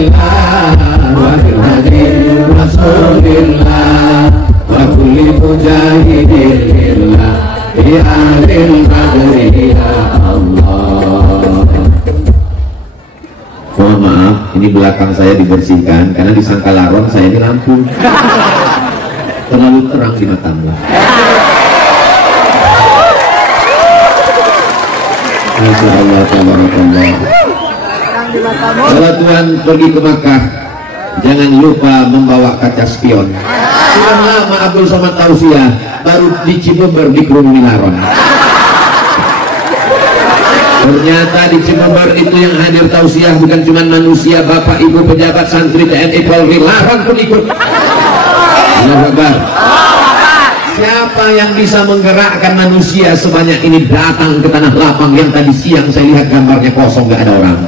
billah wa bil hadi rasulillah wa kulli mujahidin lillah bi alil qadri ya Allah. Mohon maaf, ini belakang saya dibersihkan karena disangka larang saya ini lampu terlalu terang di mata Allah. Masya Allah, tabarakallah. Kalau Tuhan pergi ke Makkah, jangan lupa membawa kaca spion. Sudah lama Abdul Somad tausiah, baru di Cibubur dikerumuni laron. Ternyata di Cibubur itu yang hadir tausiah bukan cuma manusia, bapak, ibu, pejabat, santri, TNI, Polri, laron pun ikut. Allahu Akbar. Siapa yang bisa menggerakkan manusia sebanyak ini datang ke tanah lapang yang tadi siang saya lihat gambarnya kosong, gak ada orang.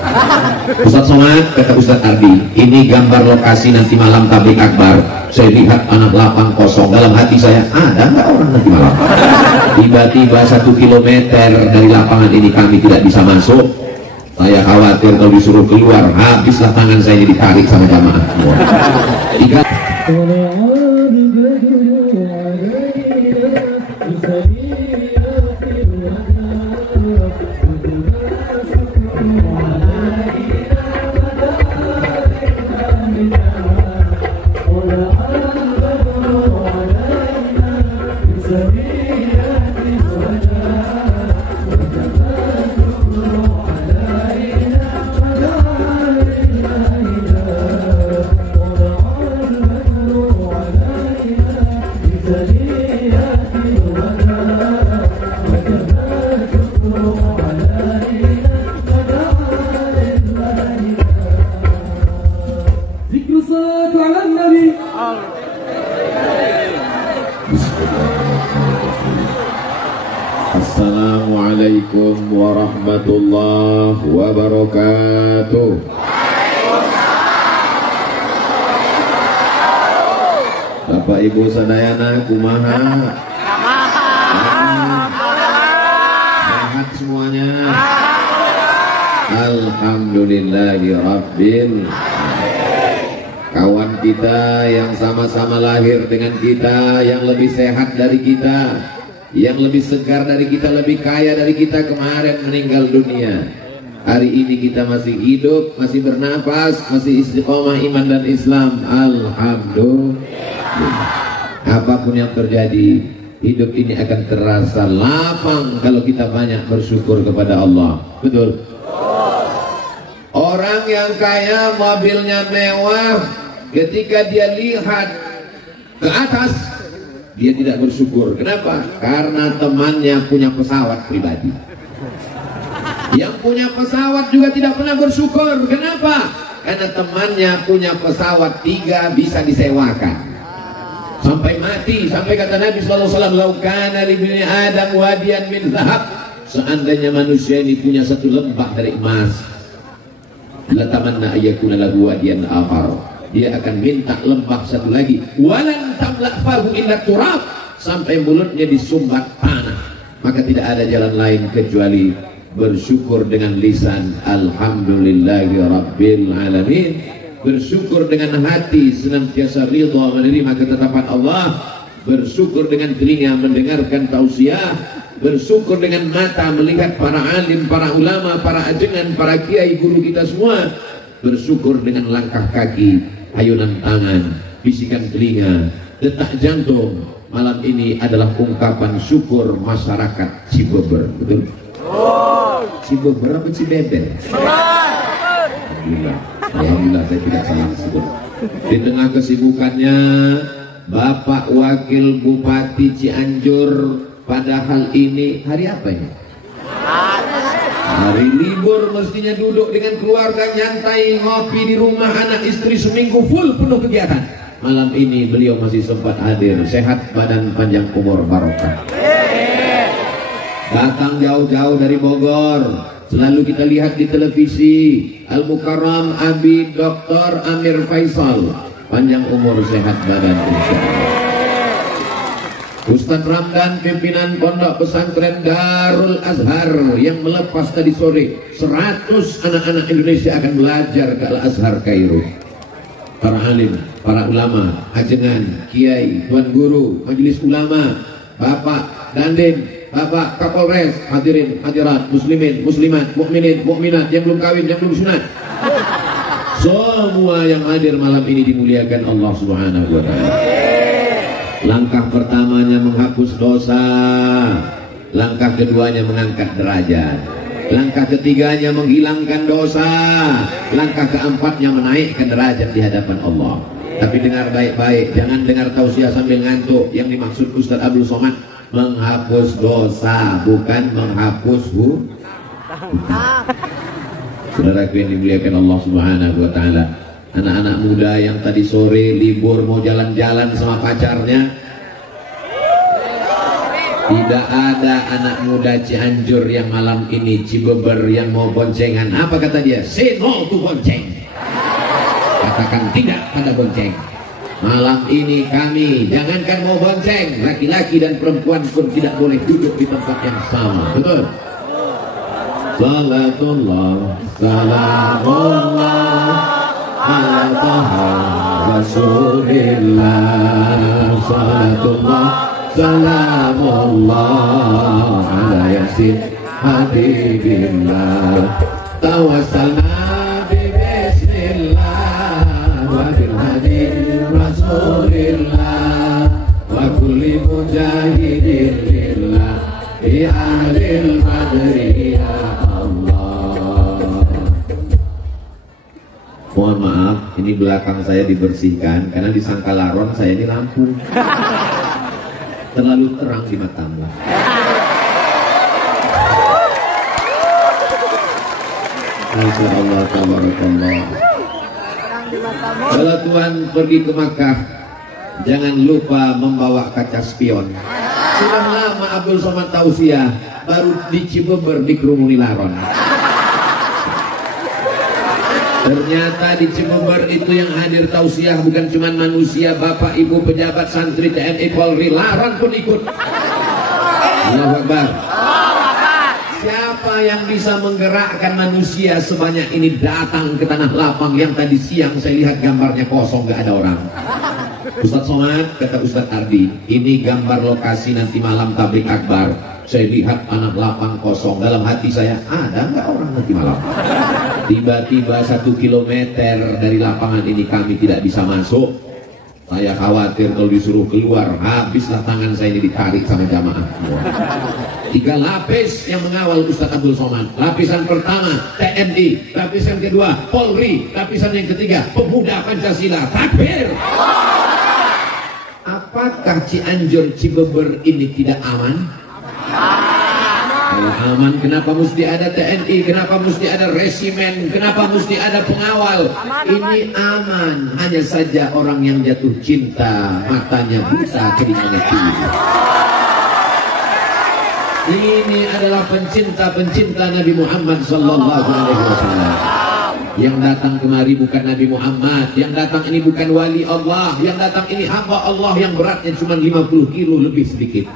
Ustaz Somad, kata Ustaz Ardi, ini gambar lokasi nanti malam tablik akbar. Saya lihat tanah lapang kosong, dalam hati saya ada nggak orang nanti malam. Tiba-tiba 1 kilometer dari lapangan ini kami tidak bisa masuk. Saya khawatir kalau disuruh keluar habislah tangan saya ini ditarik sama jamaah. Assalamualaikum warahmatullahi wabarakatuh. Bapak Ibu sadayana kumaha? Sehat semuanya? Alhamdulillahi rabbil. Kawan kita yang sama-sama lahir dengan kita, yang lebih sehat dari kita, yang lebih segar dari kita, lebih kaya dari kita, kemarin meninggal dunia. Hari ini kita masih hidup, masih bernapas, masih istiqomah iman dan Islam. Alhamdulillah. Apapun yang terjadi, hidup ini akan terasa lapang kalau kita banyak bersyukur kepada Allah. Betul? Orang yang kaya, mobilnya mewah, ketika dia lihat ke atas, dia tidak bersyukur. Kenapa? Karena temannya punya pesawat pribadi. Yang punya pesawat juga tidak pernah bersyukur. Kenapa? Karena temannya punya pesawat 3 bisa disewakan sampai mati. Sampai kata Nabi SAW, "Laukana li bani Adam wadiyan min dhahab." Seandainya manusia ini punya 1 lembah dari emas, la tamanna ayyakuna lahu wadiyan akhar. Dia akan minta lembah 1 lagi. Walan tamla fahu illa turab. Sampai mulutnya disumbat tanah. Maka tidak ada jalan lain kecuali bersyukur dengan lisan alhamdulillahi rabbil alamin. Bersyukur dengan hati senantiasa ridha menerima ketetapan Allah. Bersyukur dengan telinga mendengarkan tausiah. Bersyukur dengan mata melihat para alim, para ulama, para ajengan, para kiai guru kita semua. Bersyukur dengan langkah kaki, ayunan tangan, bisikan telinga, detak jantung. Malam ini adalah ungkapan syukur masyarakat Cibubur. Betul? Cibubur apa Cibebel? Alhamdulillah. Alhamdulillah saya tidak salah sebut. Di tengah kesibukannya Bapak Wakil Bupati Cianjur, padahal ini hari apa ini? Hari libur, mestinya duduk dengan keluarga nyantai ngopi di rumah anak istri seminggu full penuh kegiatan. Malam ini beliau masih sempat hadir. Sehat badan, panjang umur, barokah. Datang jauh-jauh dari Bogor. Selalu kita lihat di televisi Al-Mukarram Abi Dr. Amir Faisal. Panjang umur, sehat badan, insyaallah. Ustadz Ramdan, pimpinan Pondok Pesantren Darul Azhar, yang melepas tadi sore 100 anak-anak Indonesia akan belajar ke Al-Azhar Kairo. Para alim, para ulama, ajengan, kiai, tuan guru, majelis ulama, Bapak Dandim, Bapak Kapolres, hadirin, hadirat, muslimin, muslimat, mukminin, mukminat, yang belum kawin, yang belum sunat, semua yang hadir malam ini dimuliakan Allah Subhanahu wa Ta'ala. Langkah pertamanya menghapus dosa, langkah keduanya mengangkat derajat, langkah ketiganya menghilangkan dosa, langkah keempatnya menaikkan derajat di hadapan Allah. Tapi dengar baik-baik, jangan dengar tausiah sambil ngantuk. Yang dimaksud Ustaz Abdul Somad menghapus dosa, bukan menghapus Saudaraku yang dimuliakan Allah Subhanahu wa Ta'ala, anak-anak muda yang tadi sore libur mau jalan-jalan sama pacarnya, tidak ada anak muda Cianjur yang malam ini Cibeber yang mau boncengan. Apa kata dia? Say no to bonceng. Katakan tidak pada bonceng. Malam ini kami, jangankan mau bonceng, laki-laki dan perempuan pun tidak boleh duduk di tempat yang sama. Betul? Salatullah, salamullah ala taha rasulillah. Salatullah, salamullah ala yasin habibillah. Tawassalna bi bismillah wa bil hadi rasulillah wa kulli mujahidin lillah bi ahlil badri ya Allah. Mohon maaf, ini belakang saya dibersihkan karena disangka laron saya ini lampu terlalu terang di matamu. Masya Allah, tabarakallah. Kalau Tuhan pergi ke Makkah, jangan lupa membawa kaca spion. Sudah lama Abdul Somad tausiah, baru di Cibeber dikerumuni laron. Ternyata di Cibeber itu yang hadir tausiah bukan cuma manusia, bapak, ibu, pejabat, santri, TNI, Polri, laron pun ikut. Allahu Akbar. Siapa yang bisa menggerakkan manusia sebanyak ini datang ke tanah lapang yang tadi siang saya lihat gambarnya kosong, gak ada orang. Ustadz Somad, kata Ustadz Ardi, ini gambar lokasi nanti malam tablik akbar. Saya lihat tanah lapang kosong, dalam hati saya, ada nggak orang nanti malam? Tiba-tiba 1 kilometer dari lapangan ini kami tidak bisa masuk. Saya khawatir kalau disuruh keluar, habislah tangan saya ini ditarik sama jamaah. 3 lapis yang mengawal Ustadz Abdul Somad. Lapisan pertama TNI, lapisan kedua Polri, lapisan yang ketiga pemuda Pancasila. Takbir! Apakah Cianjur Cibeber ini tidak aman? Kalau aman, kenapa mesti ada TNI? Kenapa mesti ada resimen? Kenapa mesti ada pengawal? Ini aman. Hanya saja orang yang jatuh cinta, matanya buta, telinganya tuli. Ini adalah pencinta-pencinta Nabi Muhammad sallallahu alaihi wasallam. Yang datang kemari bukan Nabi Muhammad, yang datang ini bukan wali Allah, yang datang ini hamba Allah yang beratnya cuma 50 kilo lebih sedikit.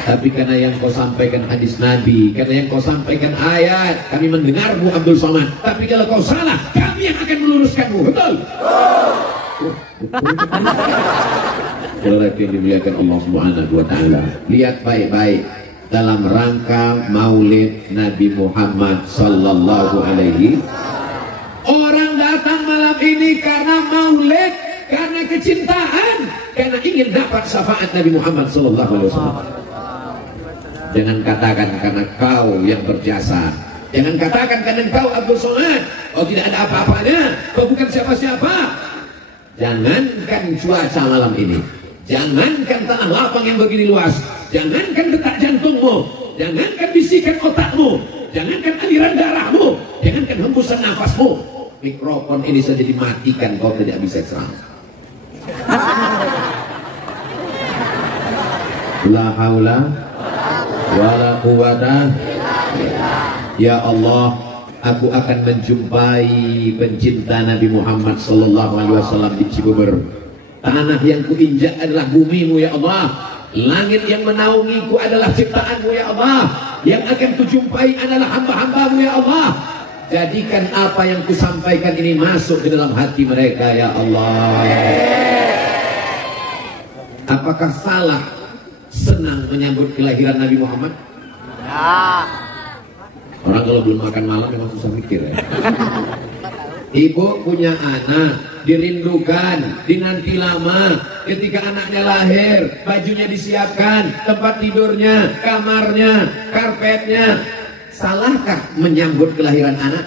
Tapi karena yang kau sampaikan hadis Nabi, karena yang kau sampaikan ayat, kami mendengarmu Abdul Somad. Tapi kalau kau salah, kami yang akan meluruskanmu. Betul? Kalau yang dimuliakan Allah Subhanahu wa Ta'ala, lihat baik-baik dalam rangka Maulid Nabi Muhammad sallallahu alaihi. Orang datang malam ini karena Maulid, karena kecintaan, karena ingin dapat syafaat Nabi Muhammad sallallahu alaihi wasallam. Jangan katakan karena kau yang berjasa. Jangan katakan karena kau Abdul Somad, kau tidak ada apa-apanya, kau bukan siapa-siapa. Jangankan cuaca malam ini, jangankan tanah lapang yang begini luas, jangankan detak jantungmu, jangankan bisikan otakmu, jangankan aliran darahmu, jangankan hembusan nafasmu, mikrofon ini saja dimatikan, kau tidak bisa serang. La haula wala quwata. Ya Allah, aku akan menjumpai pencinta Nabi Muhammad sallallahu alaihi wasallam di Cibeber. Tanah yang kuinjak adalah bumimu ya Allah. Langit yang menaungiku adalah ciptaanmu ya Allah. Yang akan kujumpai adalah hamba-hambamu ya Allah. Jadikan apa yang kusampaikan ini masuk ke dalam hati mereka ya Allah. Apakah salah senang menyambut kelahiran Nabi Muhammad? Ya. Orang kalau belum makan malam memang susah mikir ya. Ibu punya anak, dirindukan, dinanti lama. Ketika anaknya lahir, bajunya disiapkan, tempat tidurnya, kamarnya, karpetnya. Salahkah menyambut kelahiran anak?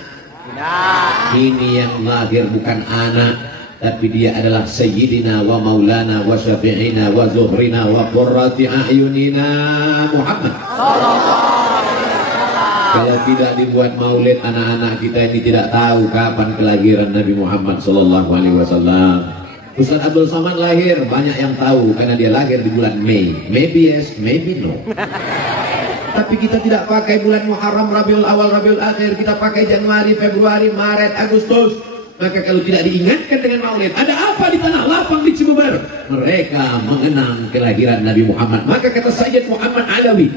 Tidak. Ini yang lahir bukan anak, tapi dia adalah Sayyidina wa Maulana wa Syafi'ina wa Zuhrina wa Qurrati A'yunina Muhammad. Kalau tidak dibuat maulid, anak-anak kita ini tidak tahu kapan kelahiran Nabi Muhammad Sallallahu Alaihi Wasallam. Ustaz Abdul Somad lahir, banyak yang tahu karena dia lahir di bulan Mei. Maybe yes, maybe no. Tapi kita tidak pakai bulan Muharram, Rabiul Awal, Rabiul Akhir. Kita pakai Januari, Februari, Maret, Agustus. Maka kalau tidak diingatkan dengan maulid, ada apa di tanah lapang di Cibubur? Mereka mengenang kelahiran Nabi Muhammad. Maka kata Sayyid Muhammad Alawi,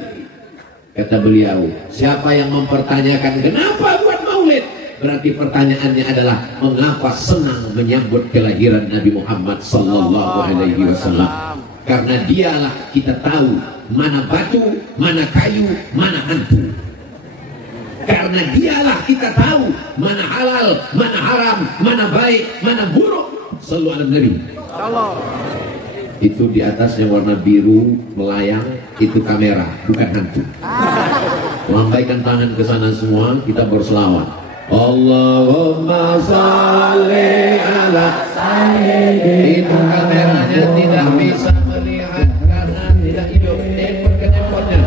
kata beliau, siapa yang mempertanyakan kenapa buat maulid? Berarti pertanyaannya adalah mengapa senang menyambut kelahiran Nabi Muhammad Sallallahu Alaihi Wasallam? Karena dialah kita tahu mana batu, mana kayu, mana hantu. Karena dialah kita tahu mana halal, mana haram, mana baik, mana buruk. Sallallahu alaihi wasallam. Itu di atasnya warna biru melayang, itu kamera, bukan hantu. Lambaikan tangan ke sana semua, kita berselawat. Allahumma salli ala sayyidina. Itu kameranya tidak bisa melihat karena tidak hidup. Telepon ke teleponnya.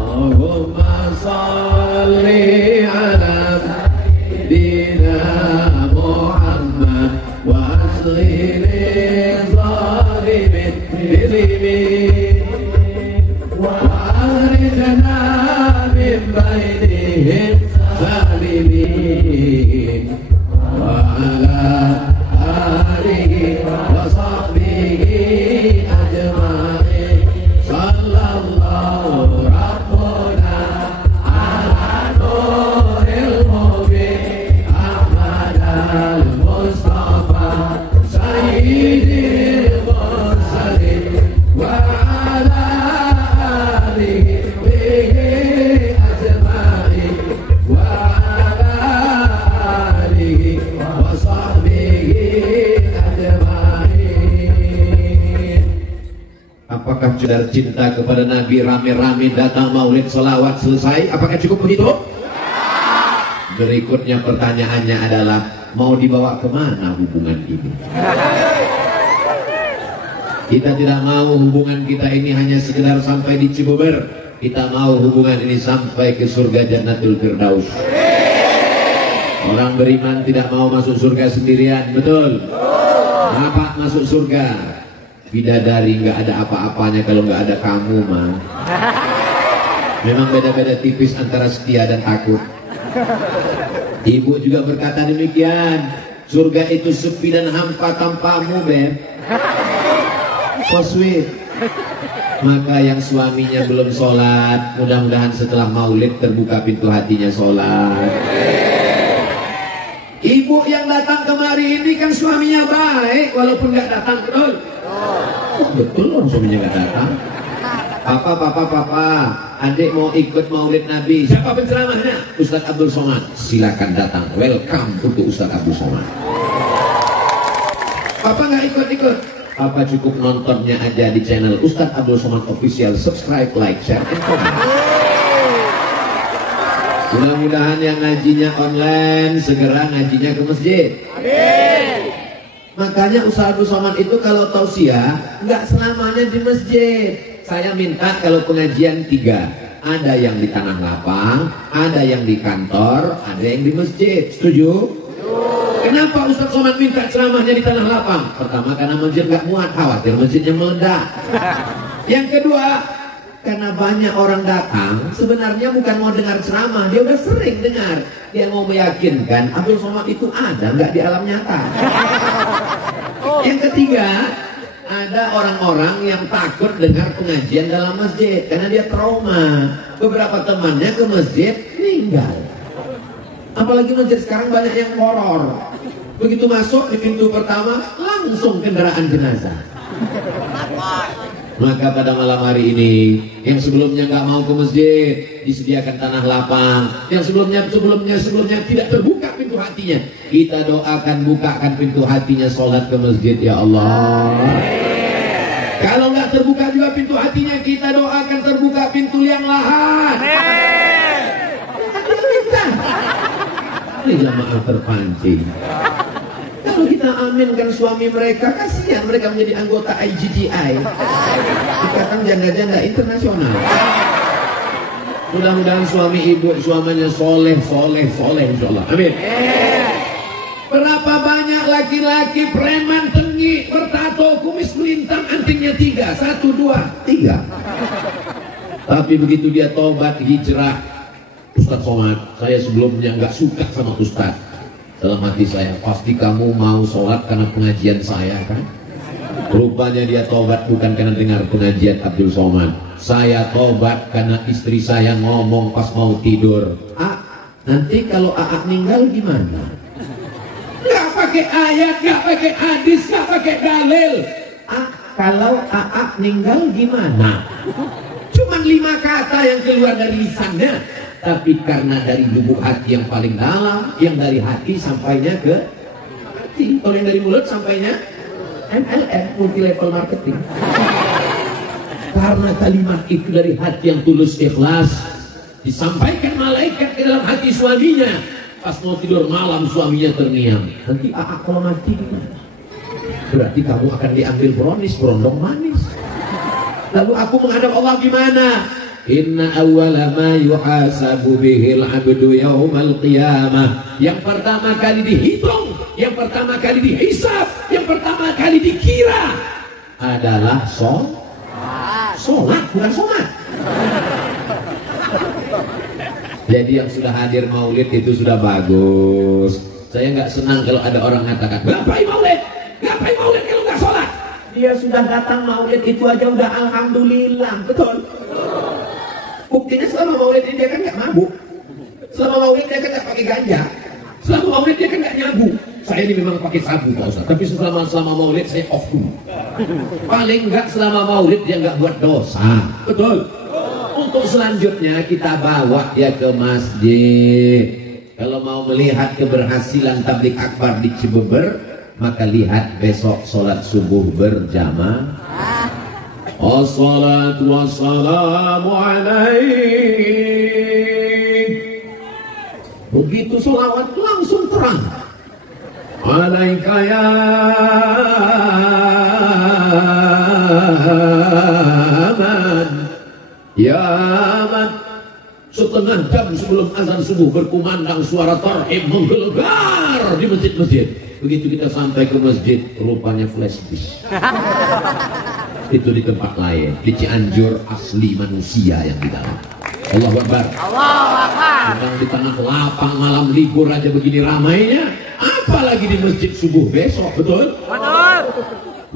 Allahumma salli ala sayyidina Muhammad wa aslil zalimin bilimin wa akhrijna min bainihim salimin wa ala alihi wa sahbihi ajma'in sallallahu rabbuna ala nuril mubin Ahmad al-Mustafa sayyidil mursalin wa ala alihi bihi ajma'in wa ala alihi wa sahbihi ajma'in. Apakah saudara cinta kepada Nabi rame-rame datang maulid selawat selesai? Apakah cukup begitu? Berikutnya pertanyaannya adalah mau dibawa kemana hubungan ini? Kita tidak mau hubungan kita ini hanya sekedar sampai di Cibubur. Kita mau hubungan ini sampai ke surga Jannatul Firdaus. Orang beriman tidak mau masuk surga sendirian, betul? Kenapa masuk surga? Bidadari nggak ada apa-apanya kalau nggak ada kamu, mah. Memang beda-beda tipis antara setia dan takut. Ibu juga berkata demikian. Surga itu sepi dan hampa tanpamu, Beb. So sweet. Maka yang suaminya belum sholat, mudah-mudahan setelah maulid terbuka pintu hatinya sholat. Ibu yang datang kemari ini kan suaminya baik, walaupun nggak datang, betul? Betul loh, suaminya nggak datang. Papa, adik mau ikut maulid Nabi. Siapa penceramahnya? Ustaz Abdul Somad. Silakan datang. Welcome untuk Ustaz Abdul Somad. Papa nggak ikut-ikut. Papa cukup nontonnya aja di channel Ustaz Abdul Somad Official. Subscribe, like, share, and comment. Mudah-mudahan yang ngajinya online segera ngajinya ke masjid. Amin. Makanya Ustaz Abdul Somad itu kalau tausiah nggak selamanya di masjid. Saya minta kalau pengajian 3, ada yang di tanah lapang, ada yang di kantor, ada yang di masjid. Setuju? Kenapa Ustaz Somad minta ceramahnya di tanah lapang? Pertama karena masjid nggak muat, khawatir masjidnya meledak. Yang kedua, karena banyak orang datang, sebenarnya bukan mau dengar ceramah, dia udah sering dengar. Dia mau meyakinkan Abdul Somad itu ada nggak di alam nyata. Yang ketiga, ada orang-orang yang takut dengar pengajian dalam masjid karena dia trauma. Beberapa temannya ke masjid meninggal. Apalagi masjid sekarang banyak yang horor. Begitu masuk di pintu pertama langsung kendaraan jenazah. Maka pada malam hari ini, yang sebelumnya nggak mau ke masjid disediakan tanah lapang, yang sebelumnya tidak terbuka pintu hatinya, kita doakan bukakan pintu hatinya sholat ke masjid ya Allah. Kalau nggak terbuka juga pintu hatinya, kita doakan terbuka pintu yang lahan. Ini jamaah terpancing. Kalau kita aminkan suami mereka, kasihan mereka menjadi anggota IGGI, Ikatan Janda-Janda Internasional. Mudah-mudahan suami ibu suaminya soleh insyaallah. Amin. Berapa banyak laki-laki preman tengik bertato kumis melintang antingnya 3, 1, 2, 3. Tapi begitu dia tobat hijrah, Ustaz Somad, saya sebelumnya nggak suka sama Ustaz. Dalam hati saya, pasti kamu mau sholat karena pengajian saya kan? Rupanya dia tobat bukan karena dengar pengajian Abdul Somad. Saya tobat karena istri saya ngomong pas mau tidur, nanti kalau Aa meninggal gimana? Gak pakai ayat, gak pakai hadis, gak pakai dalil. Kalau Aa meninggal gimana? Cuman 5 kata yang keluar dari lisannya. Tapi karena dari lubuk hati yang paling dalam, yang dari hati sampainya ke hati. Kalau yang dari mulut sampainya MLM, multi level marketing. Karena kalimat itu dari hati yang tulus ikhlas, disampaikan malaikat ke dalam hati suaminya. Pas mau tidur malam suaminya terngiang, nanti kalau mati gimana? Berarti kamu akan diambil brownies, berondong manis. Lalu aku menghadap Allah gimana? Inna awwala ma yuhasabu bihil abdu yaumal qiyamah. Yang pertama kali dihitung, yang pertama kali dihisab, yang pertama kali dikira adalah sholat, bukan sholat. Jadi yang sudah hadir maulid itu sudah bagus. Saya nggak senang kalau ada orang mengatakan ngapain maulid kalau nggak sholat. Dia sudah datang maulid itu aja udah alhamdulillah, betul. Buktinya selama maulid ini dia kan nggak mabuk, selama maulid dia kan nggak pakai ganja, selama maulid dia kan nggak nyabu. Saya ini memang pakai sabu Pak Ustaz, tapi selama maulid saya off dulu. Paling nggak selama maulid dia nggak buat dosa, betul. Untuk selanjutnya kita bawa dia ke masjid. Kalau mau melihat keberhasilan tablik akbar di Cibeber, maka lihat besok sholat subuh berjamaah. Assalatu wassalamu alaik. Begitu sholawat langsung terang. Alaika ya man, ya man. Setengah jam sebelum azan subuh berkumandang suara tarhim menggelegar di masjid-masjid. Begitu kita sampai ke masjid, rupanya flash disk. Itu di tempat lain, di Cianjur asli manusia yang di dalam. Allahu Akbar. Allahu Akbar. Sedang di tengah lapang malam libur aja begini ramainya, apalagi di masjid subuh besok, betul? Betul.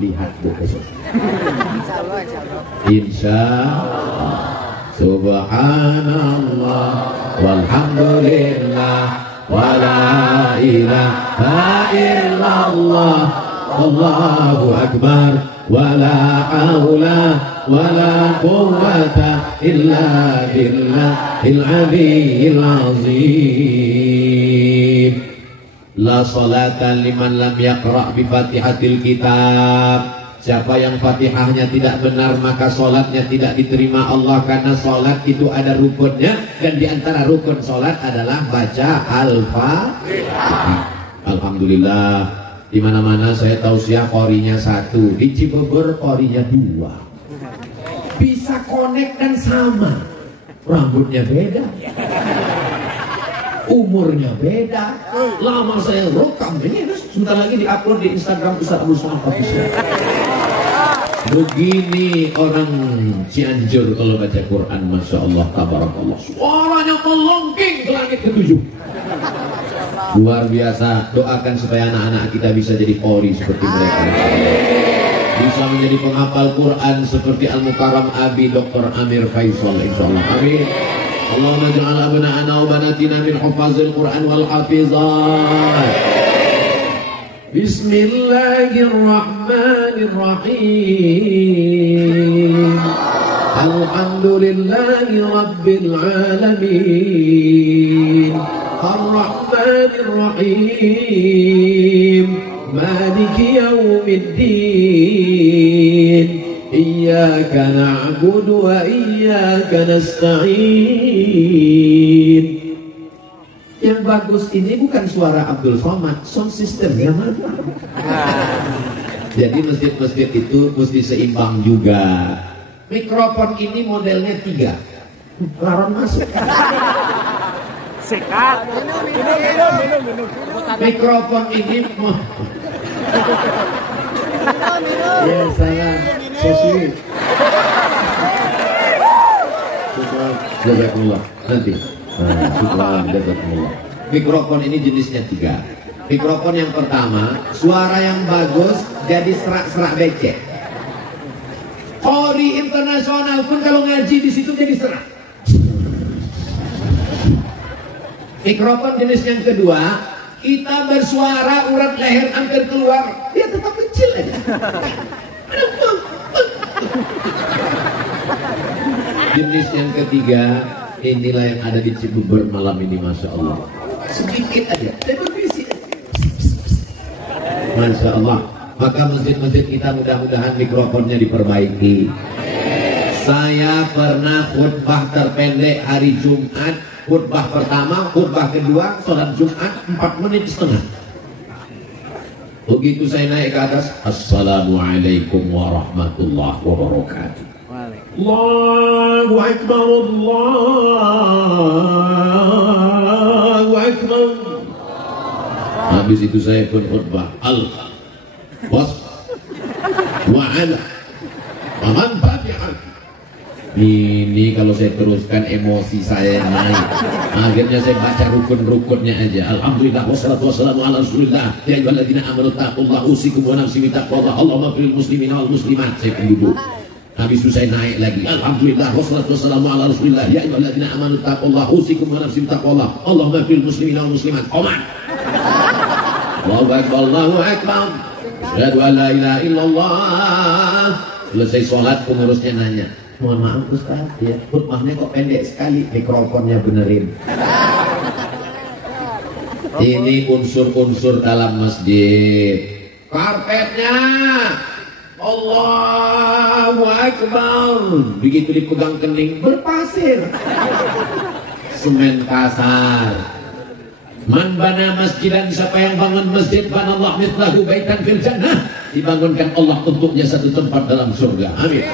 Lihat besok. Insya Allah. Subhanallah walhamdulillah wala ilaha illallah Allahu Akbar wala haula wala quwwata illa billahil aliyyil azim. La salata liman lam yaqra' bi Fatihatil kitab. Siapa yang Fatihahnya tidak benar maka sholatnya tidak diterima Allah, karena sholat itu ada rukunnya, dan diantara rukun sholat adalah baca Al-Fatihah. Alhamdulillah, di mana-mana saya tausiah qorinya 1, di Cibeber qorinya 2. Bisa connect dan sama, rambutnya beda, umurnya beda. Lama saya rekam ini, sebentar lagi diupload di Instagram Ustaz Abdul Somad Official. Begini orang Cianjur kalau baca Quran, masya Allah, tabarakallah, suaranya melengking ke langit ke-7. Luar biasa. Doakan supaya anak-anak kita bisa jadi qori seperti mereka, bisa menjadi penghafal Quran seperti Al-Mukarram Abi Dr. Amir Faisal, insyaallah. Amin. Allahumma ja'al abna'ana wa banatina min hufazil Quran wal hafizat. Bismillahirrahmanirrahim. Alhamdulillahi rabbil alamin. Ar-Rahmanir-Rahim. Maliki yaumiddin. Iyyaka na'budu wa iyyaka nasta'in. Yang bagus ini bukan suara Abdul Somad, sound system yang mana? Jadi masjid-masjid itu mesti seimbang juga. Mikrofon ini modelnya 3. Laron masuk. Sekat. Minum. Mikrofon ini ya salah. Sosial. Jazakallah. Nanti. Mikrofon ini jenisnya 3. Mikrofon yang pertama, suara yang bagus jadi serak-serak becek. Qori internasional pun kalau ngaji di situ jadi serak. Mikrofon jenis yang kedua, kita bersuara urat leher hampir keluar, dia tetap kecil aja. Jenis yang ketiga, inilah yang ada di Cibubur malam ini, masya Allah. Sedikit aja, saya berbisik. Masya Allah. Maka masjid-masjid kita mudah-mudahan mikrofonnya diperbaiki. Saya pernah khutbah terpendek hari Jumat. Khutbah pertama, khutbah kedua, sholat Jumat 4 menit setengah. Begitu saya naik ke atas, Assalamualaikum warahmatullahi wabarakatuh. Allahu Akbar, Allahu Akbar. Habis itu saya pun khutbah wa'ala ini kalau saya teruskan emosi saya naik. Akhirnya saya baca rukun-rukunnya aja. Alhamdulillah wassalatu wassalamu ala rasulillah. Ya ayyuhalladzina amanu taqullaha usikum wa nafsi bittaqwallah. Allahumma fil muslimina wal muslimat. Saya duduk. Habis itu saya naik lagi. Alhamdulillah wassalatu wassalamu ala rasulillah. Ya ayyuhalladzina amanu taqullaha usikum wa nafsi bittaqwallah. Allahumma fil muslimina wal muslimat. Qomat. Allahu akbar, Allahu akbar. Asyhadu an la ilaha illallah. Selesai sholat pengurusnya nanya, mohon maaf Ustaz, ya, khutbahnya kok pendek sekali, mikrofonnya benerin. Ini unsur-unsur dalam masjid. Karpetnya Allahu Akbar, begitu dipegang kening berpasir, semen kasar. Man bana masjidan, siapa yang bangun masjid, banallah mithlahu baitan fil jannah, dibangunkan Allah untuknya satu tempat dalam surga. Amin.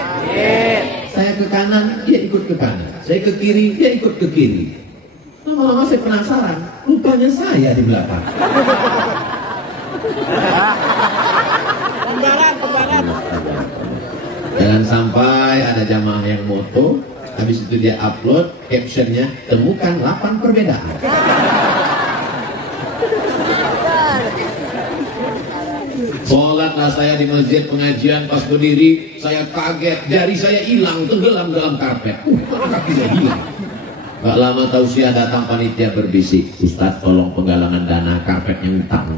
Saya ke kanan, dia ikut ke kanan. Saya ke kiri, dia ikut ke kiri. Lama-lama saya penasaran, rupanya saya di belakang. Jangan sampai ada jamaah yang moto, habis itu dia upload captionnya, temukan 8 perbedaan. Sholatlah saya di masjid pengajian, pas berdiri saya kaget, jari saya hilang, tenggelam dalam karpet. Kaki saya hilang. Gak lama tausiah datang, panitia berbisik, Ustaz tolong penggalangan dana karpetnya utang.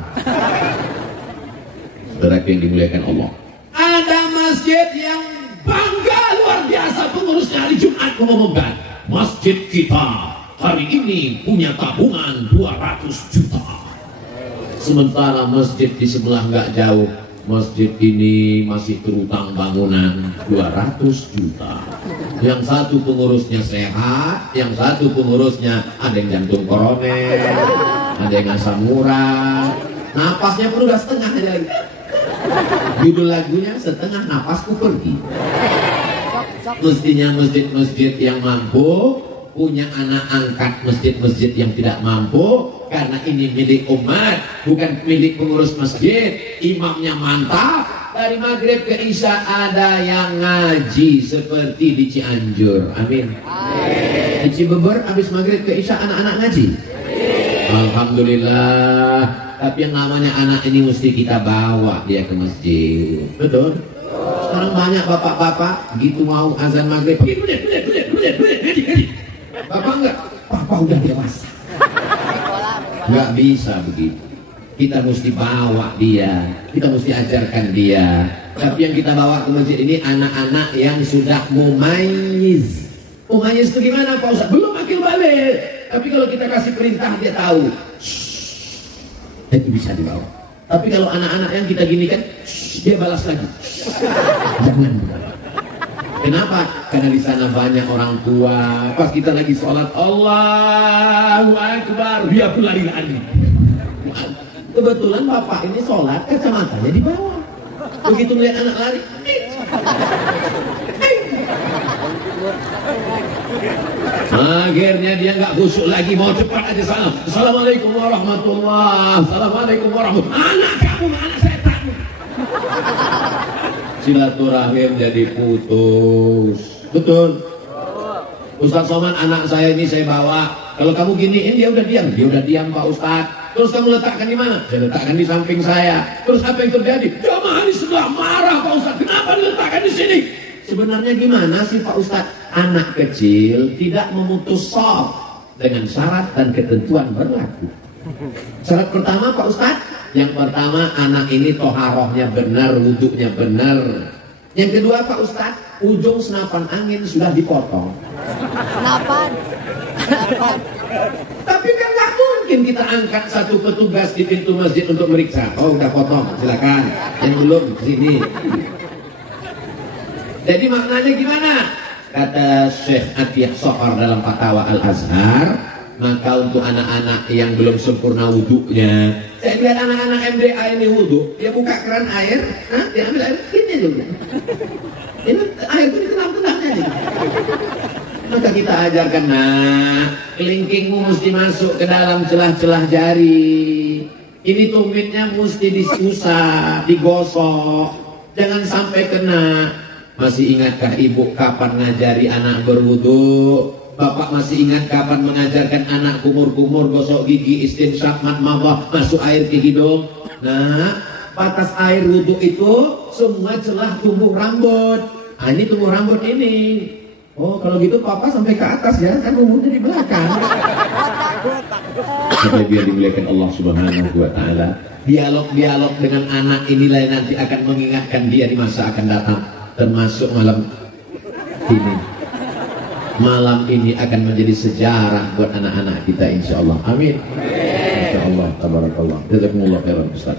Saudara yang dimuliakan Allah, ada masjid yang bangga luar biasa, pengurusnya hari Jumat mengumumkan, masjid kita hari ini punya tabungan 200 juta. Sementara masjid di sebelah nggak jauh, masjid ini masih terutang bangunan 200 juta. Yang satu pengurusnya sehat, yang satu pengurusnya ada yang jantung koroner, ada yang asam urat, napasnya pun udah setengah aja lagi. Judul lagunya setengah napasku pergi. Mestinya masjid-masjid yang mampu punya anak angkat masjid-masjid yang tidak mampu, karena ini milik umat, bukan milik pengurus masjid. Imamnya mantap, dari maghrib ke isya ada yang ngaji seperti di Cianjur. Amin. Di Cibubur habis maghrib ke isya anak-anak ngaji. Alhamdulillah. Tapi yang namanya anak ini mesti kita bawa dia ke masjid. Betul? Sekarang banyak bapak-bapak gitu mau azan maghrib. Bapak enggak? Bapak udah dewasa. Enggak bisa begitu. Kita mesti bawa dia, kita mesti ajarkan dia. Tapi yang kita bawa ke masjid ini anak-anak yang sudah mumayyiz. Mumayyiz itu gimana Pak Ustaz? Belum akil balik. Tapi kalau kita kasih perintah dia tahu. Itu bisa dibawa. Tapi kalau anak-anak yang kita gini kan, dia balas lagi. Jangan. Kenapa? Karena di sana banyak orang tua. Pas kita lagi sholat, Allahu Akbar, dia pun lari-lari. Kebetulan bapak ini sholat, kacamatanya di bawah. Begitu melihat anak lari, akhirnya dia nggak khusyuk lagi, mau cepat aja salam. Assalamualaikum warahmatullahi. Assalamualaikum warahmatullahi. Anak kamu, anak setan. Silaturahim jadi putus. Betul. Ustaz Somad, anak saya ini saya bawa. Kalau kamu giniin dia udah diam. Dia udah diam Pak Ustaz. Terus kamu letakkan di mana? Saya letakkan di samping saya. Terus apa yang terjadi? Jamaah ini sudah marah Pak Ustaz. Kenapa diletakkan di sini? Sebenarnya gimana sih Pak Ustaz? Anak kecil tidak memutus shaf dengan syarat dan ketentuan berlaku. Syarat pertama Pak Ustaz, yang pertama anak ini toharohnya benar, wudhunya benar. Yang kedua Pak Ustaz, ujung senapan angin sudah dipotong. Senapan. Tapi kan nggak mungkin kita angkat satu petugas di pintu masjid untuk meriksa. Oh udah potong, silakan. Yang belum sini. Jadi maknanya gimana? Kata Syekh Atiyah Sohar dalam Fatwa Al-Azhar, maka untuk anak-anak yang belum sempurna wudhunya, saya lihat anak-anak MDA ini wudhu, dia buka keran air, dia ambil air, ini juga. Ini air itu ditenang-tenangnya aja. Maka kita ajarkan, kelingkingmu mesti masuk ke dalam celah-celah jari. Ini tumitnya mesti disusah, digosok, jangan sampai kena. Masih ingatkah ibu kapan ngajari anak berwudu? Bapak masih ingat kapan mengajarkan anak kumur-kumur gosok gigi, istinsyaq, madmadah, masuk air ke hidung? Nah, batas air wudu itu semua celah tumbuh rambut. Ini tumbuh rambut ini. Oh, kalau gitu papa sampai ke atas ya, kan umurnya di belakang. Supaya biar dimuliakan Allah Subhanahu wa Ta'ala. Dialog-dialog dengan anak inilah yang nanti akan mengingatkan dia di masa akan datang. Termasuk malam ini. Malam ini akan menjadi sejarah buat anak-anak kita insya Allah. Amin. Insya Allah. Tabarakallah. Jazakumullah khairan Ustaz.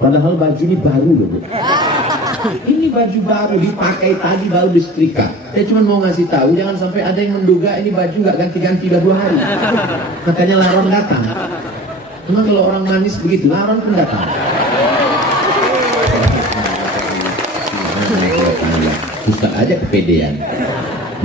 Padahal baju ini baru loh Bu. Ini baju baru dipakai tadi, baru disetrika. Saya cuma mau ngasih tahu, jangan sampai ada yang menduga ini baju nggak ganti-ganti udah 2 hari. Makanya laron datang. Cuma kalau orang manis begitu, laron pun datang. Ustaz aja kepedean.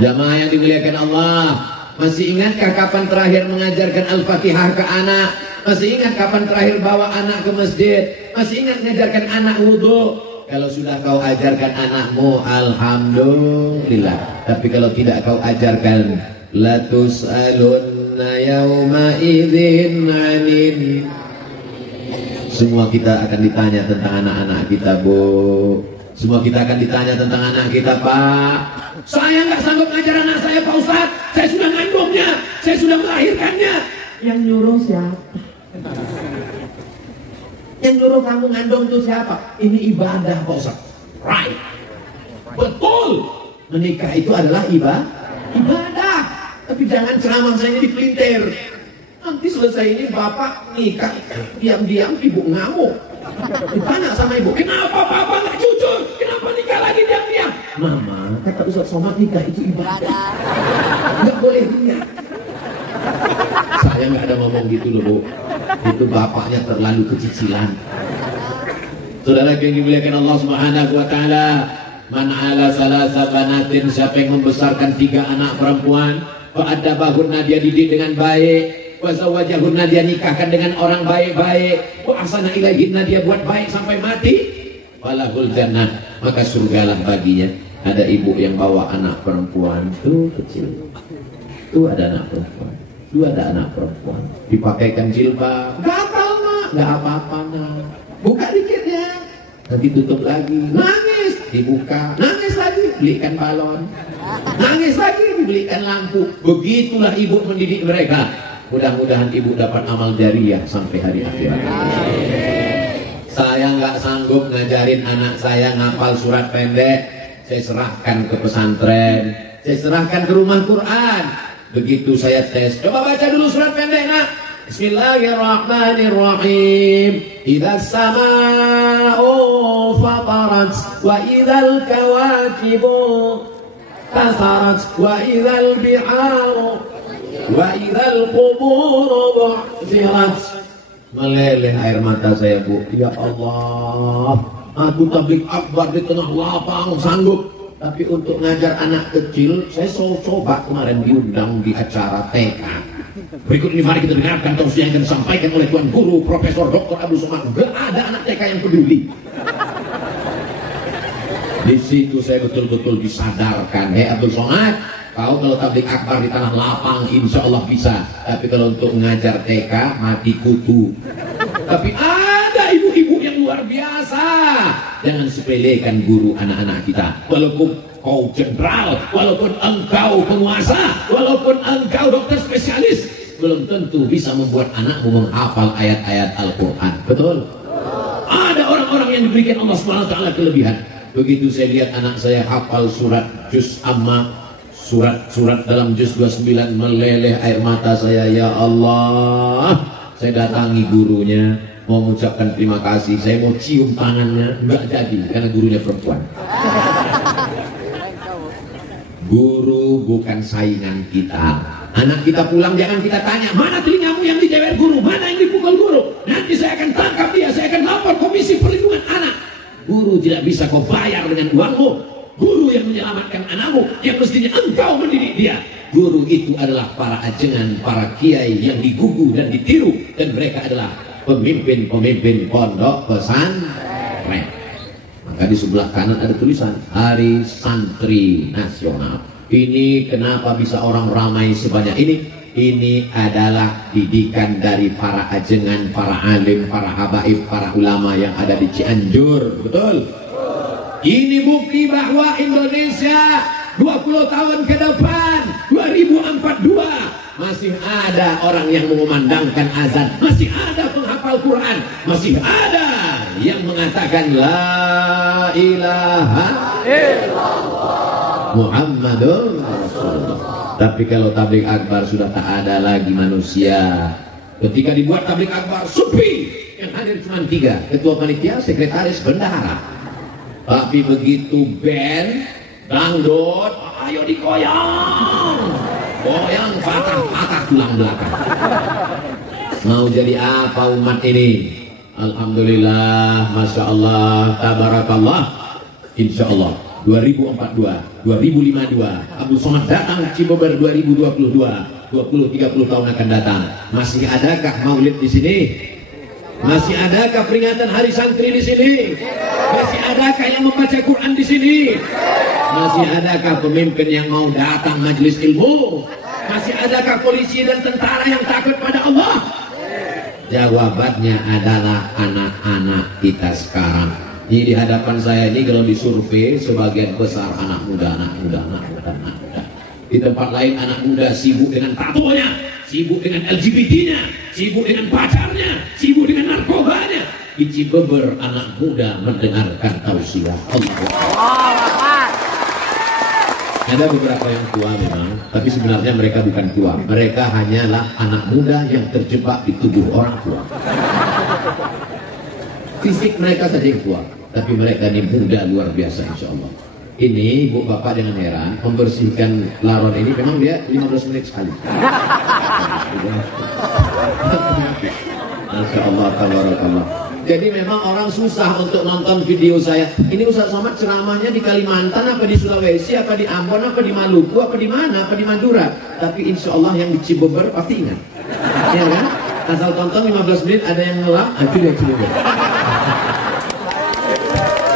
Jamaah yang dimuliakan Allah, masih ingatkah kapan terakhir mengajarkan Al-Fatihah ke anak? Masih ingat kapan terakhir bawa anak ke masjid? Masih ingat mengajarkan anak wudhu? Kalau sudah kau ajarkan anakmu, alhamdulillah. Tapi kalau tidak kau ajarkan, la tus'alunna yawma idzin 'anil. Semua kita akan ditanya tentang anak-anak kita, Bu. Semua kita akan ditanya tentang anak kita, Pak. Saya nggak sanggup ngajar anak saya, Pak Ustaz. Saya sudah ngandungnya, saya sudah melahirkannya. Yang nyuruh siapa? Yang nyuruh kamu ngandung itu siapa? Ini ibadah, Pak Ustaz. Right. Betul. Menikah itu adalah ibadah. Tapi jangan ceramah saya dipelintir. Nanti selesai ini bapak nikah, diam-diam ibu ngamuk. Ditanya sama ibu, kenapa papa nggak jujur? Kenapa nikah lagi diam-diam? Mama, kata Ustaz Somad, nikah itu ibadah. Nggak boleh niat. Saya nggak ada ngomong gitu loh, Bu. Itu bapaknya terlalu kecicilan. Saudara yang dimuliakan Allah Subhanahu wa Ta'ala, man ala salasa banatin, siapa yang membesarkan 3 anak perempuan, fa adabahunna, dia didik dengan baik, wa zawajahunna, dia nikahkan dengan orang baik-baik, wa ahsana ilaihinna, dia buat baik sampai mati, walahul jannah, maka surgalah baginya. Ada ibu yang bawa anak perempuan tuh kecil, tuh ada anak perempuan, Dua ada anak perempuan, dipakaikan jilbab, gatal nak, nggak apa-apa nak, buka dikitnya, nanti tutup lagi, nangis, dibuka, nangis lagi, belikan balon, nangis lagi, dibelikan lampu. Begitulah ibu mendidik mereka. Mudah-mudahan ibu dapat amal jariah sampai hari akhirat. Saya nggak sanggup ngajarin anak saya ngapal surat pendek, saya serahkan ke pesantren, saya serahkan ke rumah Quran. Begitu saya tes, coba baca dulu surat pendek nak. Bismillahirrahmanirrahim. Idzas samaa'u fatarat wa idzal kawakibu tasarat wa idzal biharu wa idzal quburu bu'thirat. Meleleh air mata saya, Bu. Ya Allah, aku tabligh akbar di tengah lapang sanggup. Tapi untuk ngajar anak kecil, saya coba kemarin diundang di acara TK. Berikut ini mari kita dengarkan tausiah yang disampaikan oleh Tuan Guru Profesor Dr. Abdul Somad. Gak ada anak TK yang peduli. Di situ saya betul-betul disadarkan, Abdul Somad, kau kalau tabligh akbar di tanah lapang insya Allah bisa. Tapi kalau untuk mengajar TK mati kutu. Tapi ada ibu-ibu yang luar biasa. Jangan sepelekan guru anak-anak kita. Walaupun kau jenderal, walaupun engkau penguasa, walaupun engkau dokter spesialis, belum tentu bisa membuat anakmu menghafal ayat-ayat Al-Quran. Betul? Ada orang-orang yang diberikan Allah SWT kelebihan. Begitu saya lihat anak saya hafal surat Juz Amma, surat dalam Juz 29, meleleh air mata saya. Ya Allah, saya datangi gurunya, mau mengucapkan terima kasih, saya mau cium tangannya, enggak jadi karena gurunya perempuan. Guru bukan saingan kita. Anak kita pulang jangan kita tanya, mana telingamu yang dijewer guru, mana yang dipukul guru. Nanti saya akan tangkap dia, saya akan lapor Komisi Perlindungan Anak. Guru tidak bisa kau bayar dengan uangmu. Guru yang menyelamatkan anakmu, yang mestinya engkau mendidik dia. Guru itu adalah para ajengan, para kiai yang digugu dan ditiru, dan mereka adalah pemimpin-pemimpin pondok pesantren. Maka di sebelah kanan ada tulisan Hari Santri Nasional. Ini kenapa bisa orang ramai sebanyak ini? Ini adalah didikan dari para ajengan, para alim, para habaib, para ulama yang ada di Cianjur. Betul? Ini bukti bahwa Indonesia 20 tahun ke depan, 2042, masih ada orang yang mengumandangkan azan, masih ada penghafal Quran, masih ada yang mengatakan La ilaha illallah Muhammadun Rasulullah. Tapi kalau tabligh akbar sudah tak ada lagi manusia. Ketika dibuat tabligh akbar, sepi, yang hadir cuma 3, ketua panitia, sekretaris, bendahara. Tapi begitu band dangdut, ayo dikoyang, goyang, patah-patah tulang belakang. Mau jadi apa umat ini? Alhamdulillah, Masya Allah, Tabarakallah. Insya Allah 2042, 2052 Abdul Somad datang Cibober 2022, 20-30 tahun akan datang. Masih adakah maulid di sini? Masih adakah peringatan Hari Santri di sini? Masih adakah yang membaca Quran di sini? Masih adakah pemimpin yang mau datang majelis ilmu? Masih adakah polisi dan tentara yang takut pada Allah? Jawabannya adalah anak-anak kita sekarang. Ini di hadapan saya ini kalau disurvei sebagian besar anak muda. Di tempat lain anak muda sibuk dengan tatonya, sibuk dengan LGBT-nya, sibuk dengan pacarnya, sibuk dengan narkobanya. Di Cibeber anak muda mendengarkan tausiah Allah. Ada beberapa yang tua memang, tapi sebenarnya mereka bukan tua. Mereka hanyalah anak muda yang terjebak di tubuh orang tua. Fisik mereka saja yang tua, tapi mereka ini muda luar biasa insya Allah. Ini ibu bapak jangan heran, membersihkan laron ini memang dia 15 menit sekali. Masya Allah, tabarakallah. Jadi memang orang susah untuk nonton video saya. Ini Ustaz Somad ceramahnya di Kalimantan, apa di Sulawesi, apa di Ambon, apa di Maluku, apa di mana, apa di Madura. Tapi insya Allah yang di Cibober pasti ingat. Ya kan? Asal tonton 15 menit ada yang ngelap, itu dia Cibober.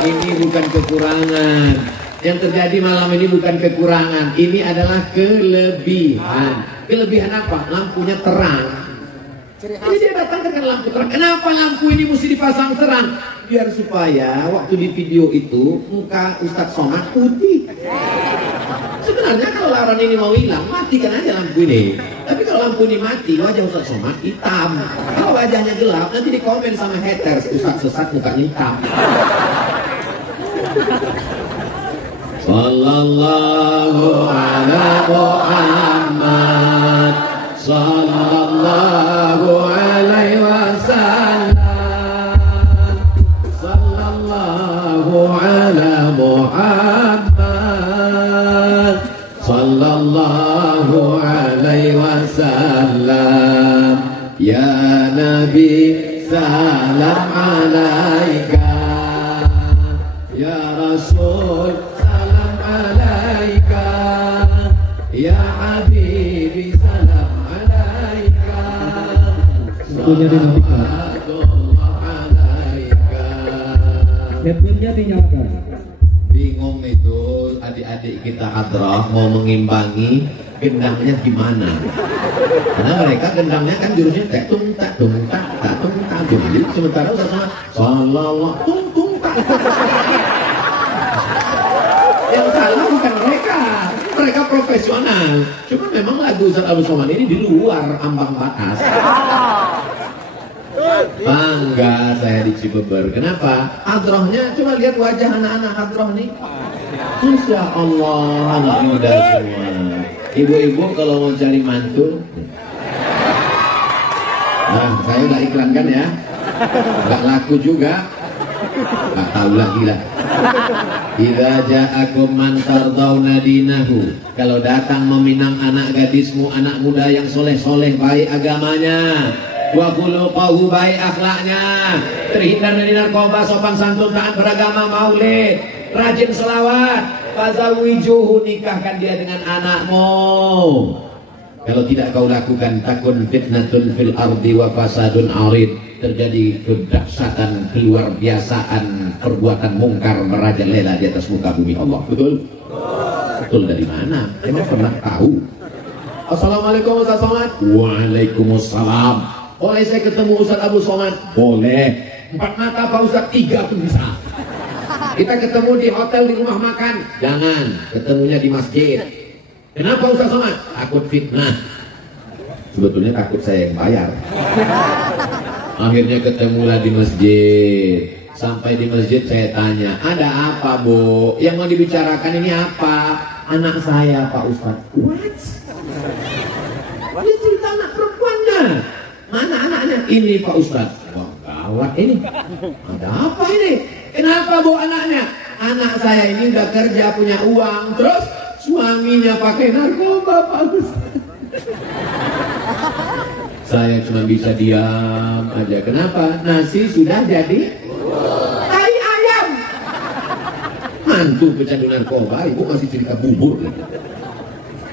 Ini bukan kekurangan. Yang terjadi malam ini bukan kekurangan, ini adalah kelebihan. Kelebihan apa? Lampunya terang. Jadi dia datang dengan lampu terang. Kenapa lampu ini mesti dipasang terang? Biar supaya waktu di video itu muka Ustadz Somad putih. Sebenarnya kalau laran ini mau hilang, matikan aja lampu ini. Tapi kalau lampu ini mati, wajah Ustadz Somad hitam. Kalau wajahnya gelap, nanti dikomen sama haters, Ustadz sesat mukanya hitam. Sallallahu ala Muhammad, sallallahu alaihi wasallam, sallallahu ala Muhammad, sallallahu alaihi wasallam. Ya Nabi salam alaika, ya Rasul salam alaika, ya Habibi salam alaika, salatullah alaika. Laptopnya dinyalakan. Bingung itu adik-adik kita hadrah mau mengimbangi gendangnya gimana? Karena mereka gendangnya kan jurusnya tak tung tak tung tak tak tung tak. Jadi sementara sama sallallahu tung tung tak. Yang salah bukan mereka, mereka profesional. Cuma memang lagu Ustaz Abdul Somad ini di luar ambang batas. Bangga saya di Cibeber. Kenapa? Hadrohnya, coba lihat wajah anak-anak hadroh nih. Masya Allah, anak muda semua. Ibu-ibu kalau mau cari mantu, nah saya udah iklankan ya, nggak laku juga, nggak tahu lagi lah. Idza ja'akum man tardawna dinahu, kalau datang meminang anak gadismu, anak muda yang soleh-soleh, baik agamanya, wa khuluquhu, baik akhlaknya, terhindar dari narkoba, sopan santun, taat beragama, maulid, rajin selawat, fazawijuhu, nikahkan dia dengan anakmu. Kalau tidak kau lakukan, takun fitnatun fil ardi wa fasadun arid, terjadi kedahsyatan, keluar biasaan, perbuatan mungkar merajalela di atas muka bumi Allah. Betul? Betul dari mana? Emang pernah tahu? Assalamualaikum Ustaz Somad. Waalaikumsalam. Boleh saya ketemu Ustaz Abu Somad? Boleh. 4 mata Pak Ustaz, 3 pun bisa. Kita ketemu di hotel, di rumah makan. Jangan, ketemunya di masjid. Kenapa Ustaz Somad? Takut fitnah. Sebetulnya takut saya yang bayar. Akhirnya ketemulah di masjid. Sampai di masjid saya tanya, ada apa Bu? Yang mau dibicarakan ini apa? Anak saya Pak Ustaz. What? Dia cerita anak perempuannya. Mana anaknya? Ini Pak Ustaz. Wah gawat ini. Ada apa ini? Kenapa Bu anaknya? Anak saya ini udah kerja, punya uang, terus suaminya pakai narkoba Pak Ustaz. Saya cuma bisa diam aja. Kenapa? Nasi sudah jadi tai ayam. Mantu pecandu narkoba, ibu masih cerita bubur lagi.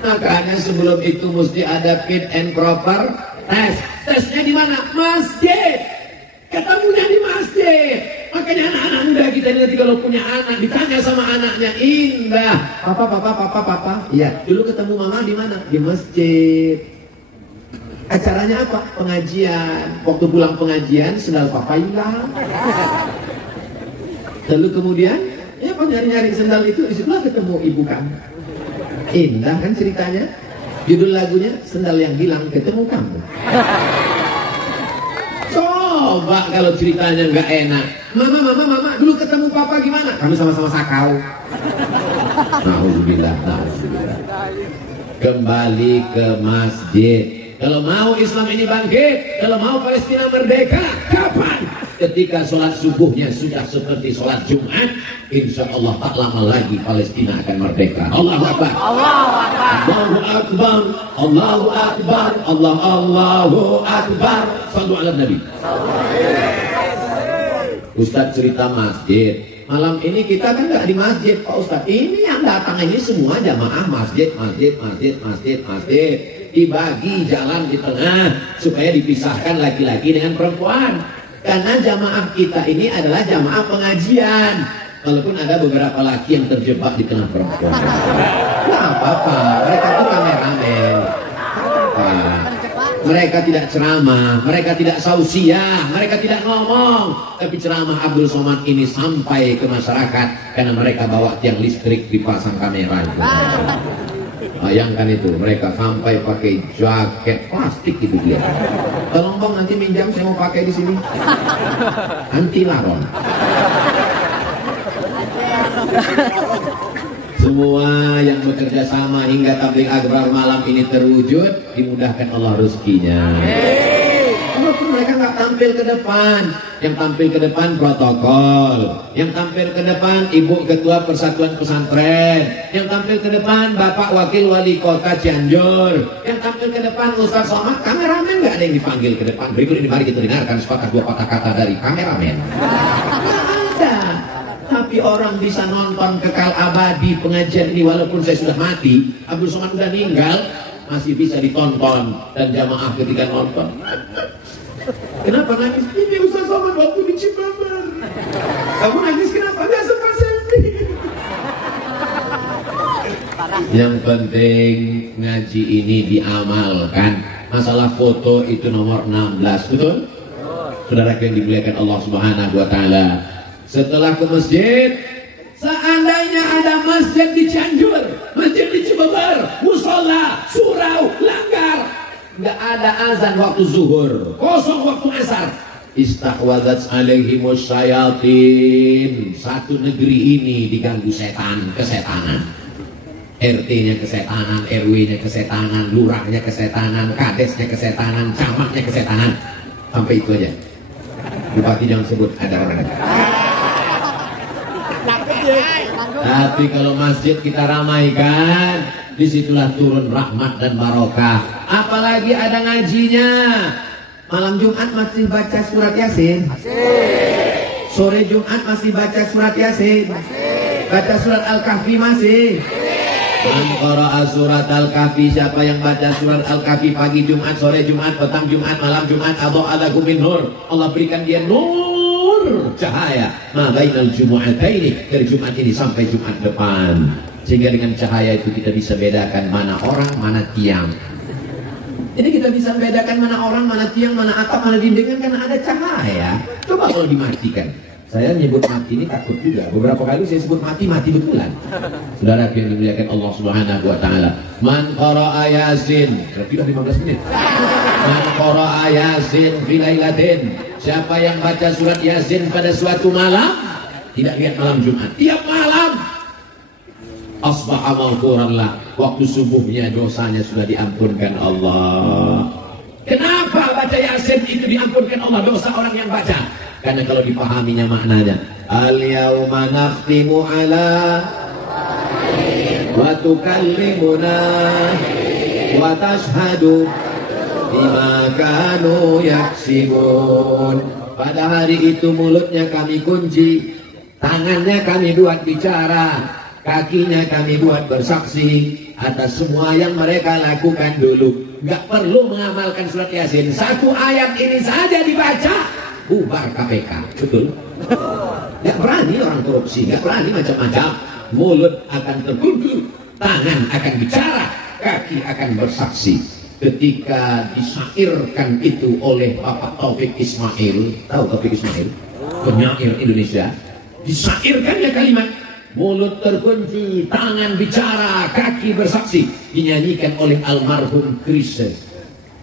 Makanya sebelum itu mesti ada fit and proper test. Tesnya di mana? Masjid. Ketemunya di masjid. Makanya anak-anak muda kita ini nanti kalau punya anak ditanya sama anaknya, indah. Papa. Iya. Dulu ketemu mama di mana? Di masjid. Acaranya apa? Pengajian. Waktu pulang pengajian, sendal papa hilang. Lalu kemudian, ya nyari-nyari sendal itu, disitulah ketemu ibu kamu. Indah kan ceritanya? Judul lagunya, sendal yang hilang ketemu kamu. Coba kalau ceritanya nggak enak. Mama, dulu ketemu papa gimana? Kami sama-sama sakau. Nauzubillah. Kembali ke masjid. Kalau mau Islam ini bangkit, kalau mau Palestina merdeka, kapan? Ketika sholat subuhnya sudah seperti sholat Jumat, insya Allah tak lama lagi Palestina akan merdeka. Allahu Akbar. Allahu Akbar. Allahu Akbar. Allahu Akbar. Sallu ala Nabi. Ustadz cerita masjid. Malam ini kita kan nggak di masjid Pak Ustadz. Ini yang datang ini semua jamaah masjid. Dibagi jalan di tengah supaya dipisahkan laki-laki dengan perempuan. Karena jamaah kita ini adalah jamaah pengajian. Walaupun ada beberapa laki yang terjebak di tengah perempuan. Nggak apa-apa, mereka itu kameramen. Mereka tidak ceramah, mereka tidak sausiah, mereka tidak ngomong. Tapi ceramah Abdul Somad ini sampai ke masyarakat karena mereka bawa tiang listrik dipasang kamera. Bayangkan itu, mereka sampai pakai jaket plastik itu dia. Tolong bang, nanti minjam, saya mau pakai di sini. Anti laron. Semua yang bekerja sama hingga tabligh akbar malam ini terwujud, dimudahkan Allah rezekinya. Walaupun mereka nggak tampil ke depan, yang tampil ke depan protokol, yang tampil ke depan ibu ketua persatuan pesantren, yang tampil ke depan bapak wakil wali kota Cianjur, yang tampil ke depan Ustaz Somad. Kameramen nggak ada yang dipanggil ke depan. Berikut ini mari kita dengarkan sepatah dua patah kata dari kameramen. Tapi orang bisa nonton kekal abadi pengajian ini walaupun saya sudah mati, Abdul Somad sudah meninggal, masih bisa ditonton dan jamaah ketika nonton. Kenapa nangis? Ini Ustaz Somad waktu di Cibamar. Kamu nangis kenapa? Gak suka selfie. Yang penting ngaji ini diamalkan. Masalah foto itu nomor 16, betul? Saudara yang dimuliakan Allah Subhanahu wa taala. Setelah ke masjid, seandainya ada masjid di Cianjur, masjid di Cibeber, musola, surau, langgar, nggak ada azan waktu zuhur, kosong waktu asar, istahwadzat alaihimus syayatin. Satu negeri ini diganggu setan, kesetanan. RT-nya kesetanan, RW-nya kesetanan, lurahnya kesetanan, kadesnya kesetanan, camatnya kesetanan. Sampai itu aja. Bupati jangan sebut, ada orang. Tapi kalau masjid kita ramaikan, disitulah turun rahmat dan barokah. Apalagi ada ngajinya. Malam Jumat masih baca surat Yasin. Sore Jumat masih baca surat Yasin. Baca surat Al-Kahfi masih. Man qara'a surat Al-Kahfi, siapa yang baca surat Al-Kahfi pagi Jumat, sore Jumat, petang Jumat, malam Jumat, adha'a lakum min nur. Allah berikan dia nur, cahaya. Ma bainal jumu'ataini, dari Jumat ini sampai Jumat depan. Sehingga dengan cahaya itu kita bisa bedakan mana orang, mana tiang. Jadi kita bisa bedakan mana orang, mana tiang, mana atap, mana dinding karena ada cahaya. Coba kalau dimatikan. Saya menyebut mati ini takut juga. Beberapa kali saya sebut mati, mati betulan. Saudara yang dimuliakan Allah Subhanahu wa taala. Man qara'a Yasin, berarti sudah 15 menit. Man qara'a Yasin fi lailatin. Siapa yang baca surat Yasin pada suatu malam, tidak lihat malam Jumat, tiap malam, asbaha maghfuran lah. Waktu subuhnya dosanya sudah diampunkan Allah. Kenapa baca Yasin itu diampunkan Allah dosa orang yang baca? Karena kalau dipahaminya maknanya, al-yawma nakhtimu ala wa tukallimuna wa tashhadu bima kanu yaksibun. Pada hari itu mulutnya kami kunci, tangannya kami buat bicara, kakinya kami buat bersaksi atas semua yang mereka lakukan dulu. Gak perlu mengamalkan surat Yasin, satu ayat ini saja dibaca, bubar KPK, betul? Gak berani orang korupsi, gak berani macam-macam. Mulut akan terkunci, tangan akan bicara, kaki akan bersaksi. Ketika disairkan itu oleh Bapak Taufik Ismail, tahu Taufik Ismail? Penyair Indonesia. Disairkan ya kalimat, mulut terkunci, tangan bicara, kaki bersaksi, dinyanyikan oleh almarhum Kristus.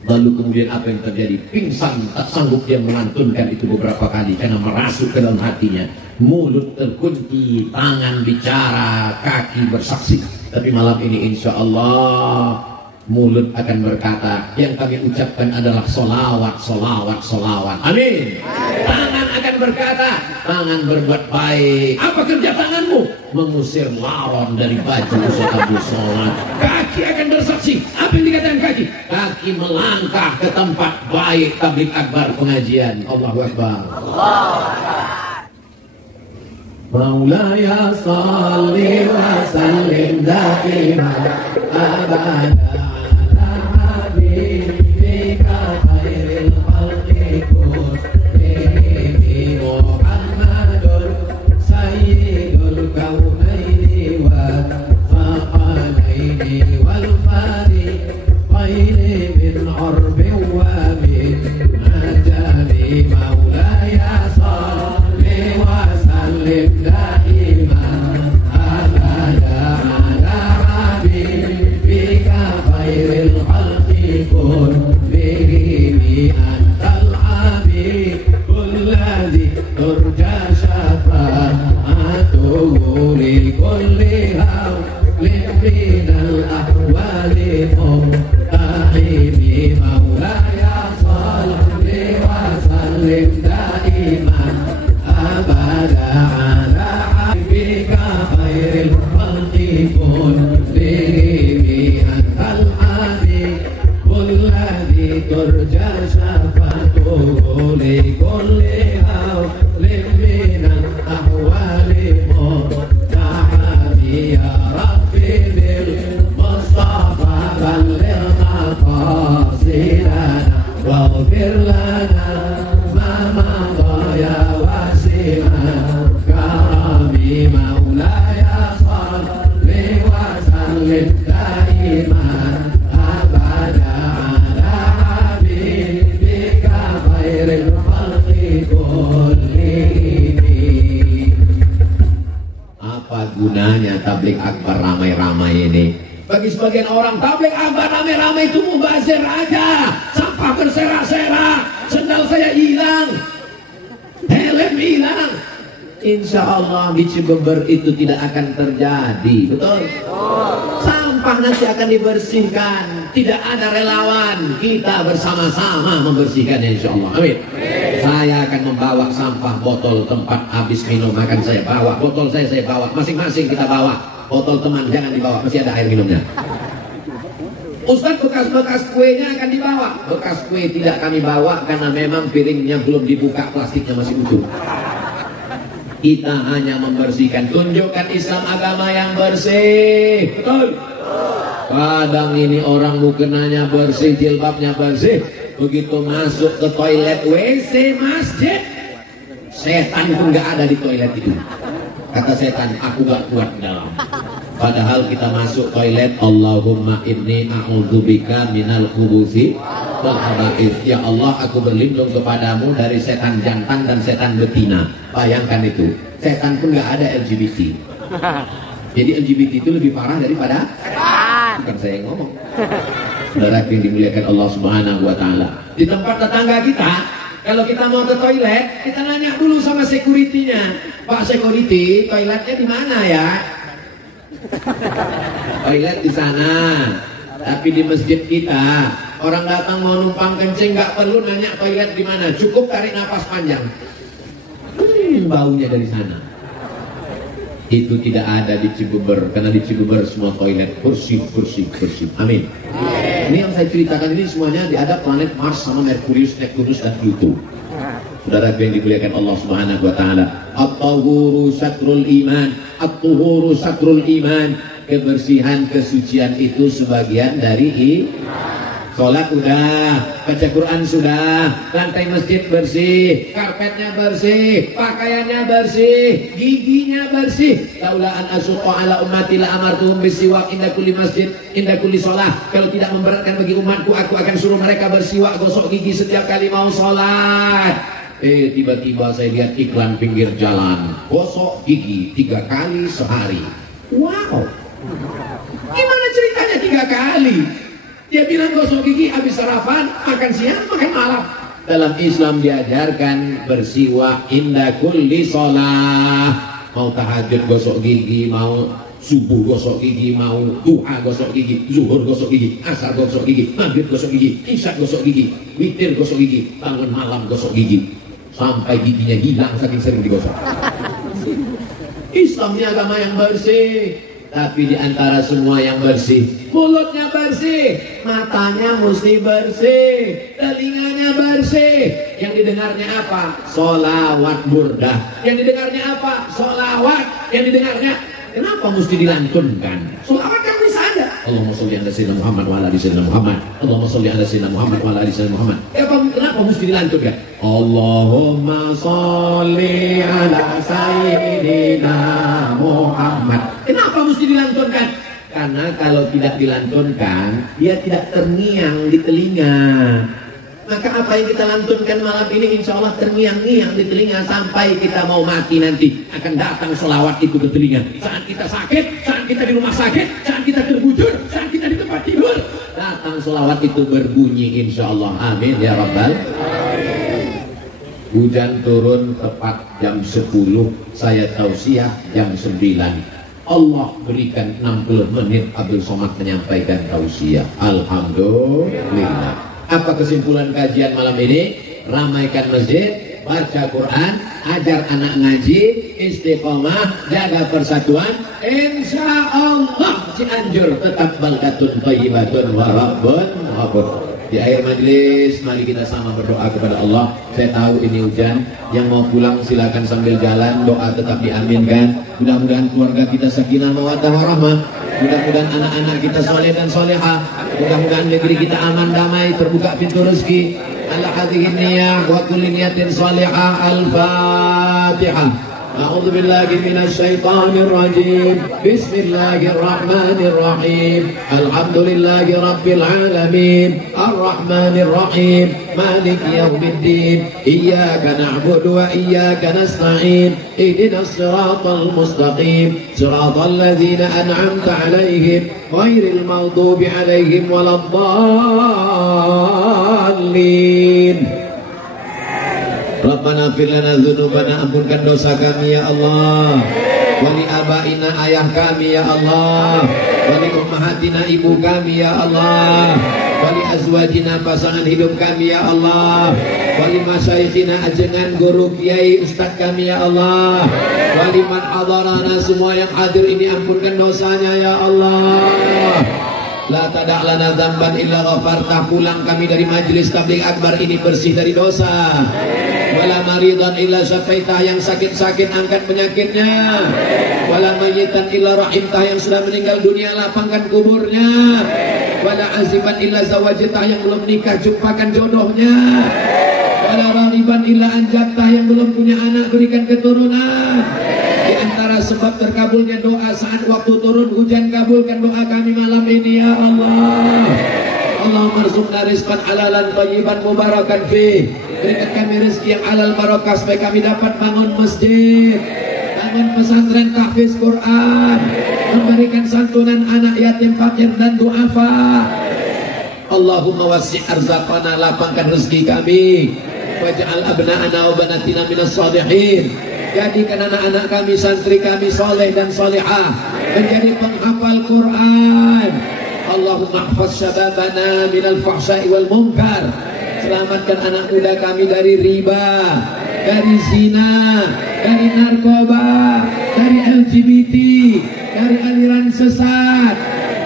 Lalu kemudian apa yang terjadi? Pingsan, tak sanggup dia melantunkan itu beberapa kali karena merasuk ke dalam hatinya. Mulut terkunci, tangan bicara, kaki bersaksi. Tapi malam ini insya Allah mulut akan berkata, yang kami ucapkan adalah solawat, solawat, solawat. Amin. Tangan akan berkata, tangan berbuat baik. Apa kerja tanganmu? Mengusir laron dari baju Ustaz Abdul Somad. Kaki akan bersaksi. Apa yang dikatakan kaki? Kaki melangkah ke tempat baik tabligh akbar pengajian. Allahu Akbar. Maulaya salli wa sallim daiman abada. Muhammadun Sayyidun كل هول من الأحوال مقتحم مولاي صل وسلم دائما أبدا على حبيبك خير الخلق كلهم أنت الحبيب الذي ترجى شفاعته لكل هول من الأحوال مقتحم يا ربي بالمصطفى بلغ مقاصدنا واغفر لنا ما مضى يا واسع الكرم مولاي صل وسلم دائما أبدا على حبيبك خير الخلق كلهم. Apa gunanya tablik akbar ramai-ramai ini? Bagi sebagian orang tablik akbar ramai-ramai itu mubazir aja, sampah berserak-serak, sendal saya hilang, helm hilang. Insya Allah di Cibubur itu tidak akan terjadi, betul? Sampah nanti akan dibersihkan, tidak ada relawan, kita bersama-sama membersihkannya insya Allah. Amin. Saya akan membawa sampah botol tempat habis minum akan saya bawa, botol saya bawa, masing-masing kita bawa. Botol teman jangan dibawa, masih ada air minumnya. Ustaz, bekas-bekas kuenya akan dibawa. Bekas kue tidak kami bawa karena memang piringnya belum dibuka, plastiknya masih utuh. Kita hanya membersihkan, tunjukkan Islam agama yang bersih. Betul? Kadang ini orang mukenanya bersih, jilbabnya bersih, begitu masuk ke toilet WC masjid, setan pun gak ada di toilet itu. Kata setan, aku gak kuat di dalam. Padahal kita masuk toilet, Allahumma inni a'udzubika minal khubuthi wal khaba'ith. Ya Allah, aku berlindung kepadamu dari setan jantan dan setan betina. Bayangkan itu, setan pun gak ada LGBT. Jadi LGBT itu lebih parah daripada setan. Bukan saya yang ngomong. Saudara yang dimuliakan Allah Subhanahu wa Ta'ala. Di tempat tetangga kita, kalau kita mau ke toilet, kita nanya dulu sama security-nya. Pak security, toiletnya di mana ya? Toilet di sana. Tapi di masjid kita, orang datang mau numpang kencing nggak perlu nanya toilet di mana, cukup tarik nafas panjang. Baunya dari sana. Itu tidak ada di Cibubur, karena di Cibubur semua toilet bersih. Amin. Ini yang saya ceritakan ini semuanya ada planet Mars sama Merkurius, Neptunus dan Pluto. Saudara yang dimuliakan Allah Subhanahu wa Ta'ala. At-tahuru syatrul iman, at-tuhuru syatrul iman. Kebersihan, kesucian itu sebagian dari iman. Sholat udah, baca Quran sudah, lantai masjid bersih, karpetnya bersih, pakaiannya bersih, giginya bersih. Laula an asyqa ala ummati la amartuhum bisiwak inda kulli masjid, inda kulli sholat. Kalau tidak memberatkan bagi umatku, aku akan suruh mereka bersiwak, gosok gigi setiap kali mau sholat. Tiba-tiba saya lihat iklan pinggir jalan, gosok gigi 3 kali sehari. Wow, gimana ceritanya 3 kali? Dia bilang gosok gigi habis sarapan, makan siang, makan malam. Dalam Islam diajarkan bersiwak inda kulli sholat. Mau tahajud gosok gigi, mau subuh gosok gigi, mau duha gosok gigi, zuhur gosok gigi, asar gosok gigi, maghrib gosok gigi, isya gosok gigi, witir gosok gigi, bangun malam gosok gigi, sampai giginya hilang saking sering digosok. Islam ini agama yang bersih. Tapi di antara semua yang bersih, mulutnya bersih, matanya mesti bersih, telinganya bersih. Yang didengarnya apa? Sholawat burdah. Yang didengarnya apa? Sholawat. Yang didengarnya, kenapa mesti dilantunkan? Sholawat kan bisa ada. Allahumma sholli ala sayyidina Muhammad wa ala ali sayyidina Muhammad. Allahumma sholli ala sayyidina Muhammad wa ala ali sayyidina Muhammad. Kenapa mesti dilantunkan? Allahumma sholli ala sayyidina Muhammad. Kenapa mesti dilantunkan? Karena kalau tidak dilantunkan, dia tidak terngiang di telinga. Maka apa yang kita lantunkan malam ini insya Allah terngiang-ngiang di telinga sampai kita mau mati nanti akan datang sholawat itu ke telinga. Saat kita sakit, saat kita di rumah sakit, saat kita terbujur, saat kita di tempat tidur, datang sholawat itu berbunyi insya Allah. Amin ya Rabbal. Hujan turun tepat jam 10, saya tausiah jam 9. Allah berikan 60 menit Abdul Somad menyampaikan tausiah. Alhamdulillah. Apa kesimpulan kajian malam ini? Ramaikan masjid, baca Quran, ajar anak ngaji, istiqomah, jaga persatuan. Insya Allah Cianjur tetap baldatun thayyibatun wa rabbun ghafur. Di akhir majelis, mari kita sama berdoa kepada Allah. Saya tahu ini hujan, yang mau pulang silakan sambil jalan, doa tetap diaminkan. Mudah-mudahan keluarga kita sakinah mawaddah warahmah. Mudah-mudahan anak-anak kita soleh dan solehah. Mudah-mudahan negeri kita aman damai, terbuka pintu rezeki. Ala hadhihi niyah wa kulli niyatin salihah. Al-Fatihah. أعوذ بالله من الشيطان الرجيم بسم الله الرحمن الرحيم الحمد لله رب العالمين الرحمن الرحيم مالك يوم الدين إياك نعبد وإياك نستعين اهدنا الصراط المستقيم صراط الذين أنعمت عليهم غير المغضوب عليهم ولا الضالين. Rabbana fir lana dzunubana, ampunkan dosa kami ya Allah. Wali abaina, ayah kami ya Allah. Wali ummahatina, ibu kami ya Allah. Wali azwajina, pasangan hidup kami ya Allah. Wali masyayikhina, ajengan guru kiai ustaz kami ya Allah. Wali man hadarana, semua yang hadir ini ampunkan dosanya ya Allah. La tada' lana dzamban illa ghafartah. Pulang kami dari majelis tabligh akbar ini bersih dari dosa. Wala maridan illa syafaitah, yang sakit-sakit angkat penyakitnya. Wala mayyitan illa rahimtah, yang sudah meninggal dunia lapangkan kuburnya. Wala aziban illa zawajitah, yang belum nikah jumpakan jodohnya. Wala rariban illa anjabtah, yang belum punya anak berikan keturunan. Di antara sebab terkabulnya doa saat waktu turun hujan, kabulkan doa kami malam ini ya Allah. Allahumma rzuqna rizqan halalan thayyiban mubarakan fih. Berikan kami rezeki yang halal barakah supaya kami dapat bangun masjid, bangun pesantren tahfiz Quran, memberikan santunan anak yatim fakir dan duafa. Allahumma wasi' arzaqana, lapangkan rezeki kami. Waj'al abna'ana wa banatina minas shalihin. Jadikan anak-anak kami, santri kami soleh dan solehah, menjadi penghafal Quran. Allahumma hafaz syababana minal fahsya'i wal munkar. Selamatkan anak muda kami dari riba, dari zina, dari narkoba, dari LGBT, dari aliran sesat.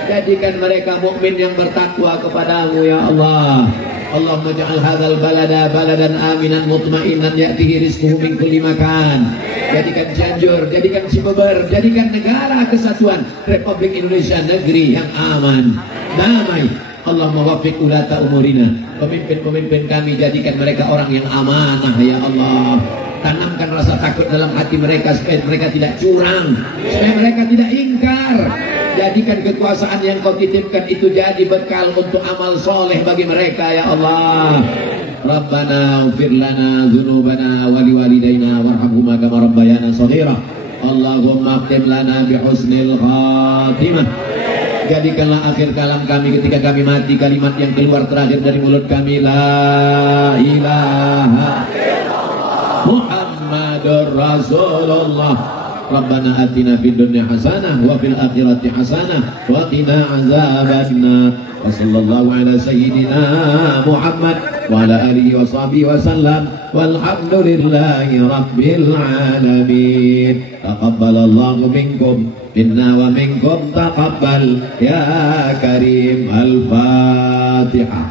Jadikan mereka mukmin yang bertakwa kepadamu ya Allah. Allahumma ja'al hadzal balada baladan aminan mutmainan ya'tihi rizquhu min kulli makan. Jadikan Cianjur, jadikan Cibeber, jadikan negara kesatuan Republik Indonesia negeri yang aman, damai. Allahumma waffiq ulata umurina, pemimpin-pemimpin kami jadikan mereka orang yang amanah ya Allah. Tanamkan rasa takut dalam hati mereka supaya mereka tidak curang, supaya mereka tidak ingkar. Jadikan kekuasaan yang kau titipkan itu jadi bekal untuk amal soleh bagi mereka ya Allah. Rabbana ighfir lana dzunubana wa liwalidayna warhamhuma kama rabbayana shaghira. Allahumma khtim lana bihusnil khatimah. Jadikanlah akhir kalam kami ketika kami mati kalimat yang keluar terakhir dari mulut kami, la ilaha illallah Muhammadur Rasulullah. Rabbana atina fid dunya hasanah wa fil akhirati hasanah wa qina azabannar. Wa sallallahu ala sayyidina Muhammad wa ala alihi wa sahbihi wa sallam. Walhamdulillahi rabbil alamin. Taqabbalallahu minkum minna wa minkum taqabbal ya karim. Al-Fatihah.